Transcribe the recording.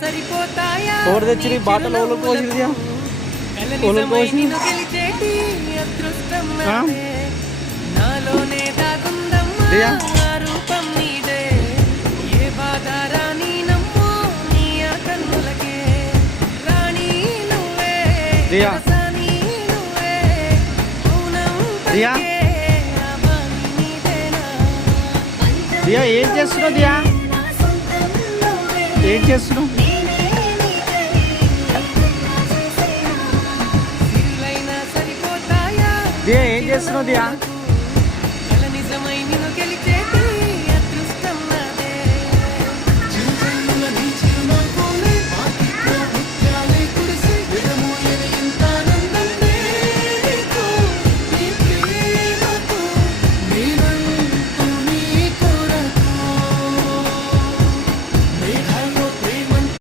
సరిపోతాయా ఎవరు తెచ్చి బాటలు ఓళ్ళు పోసింది గెలిచేటి అదృష్టం నాలోనే దాగుందమ్మా రూపం నీదే ఏ బాధ రాని నమ్మో నీ ఆ కన్నులకే రాణి నువ్వే రసాని నువ్వే మౌనం పలికే అవాని నీదేనా దియా ఏం చేస్తున్నావు దియా ఏం చేస్తున్నావు దియా ఏం చేస్తున్నావు దియా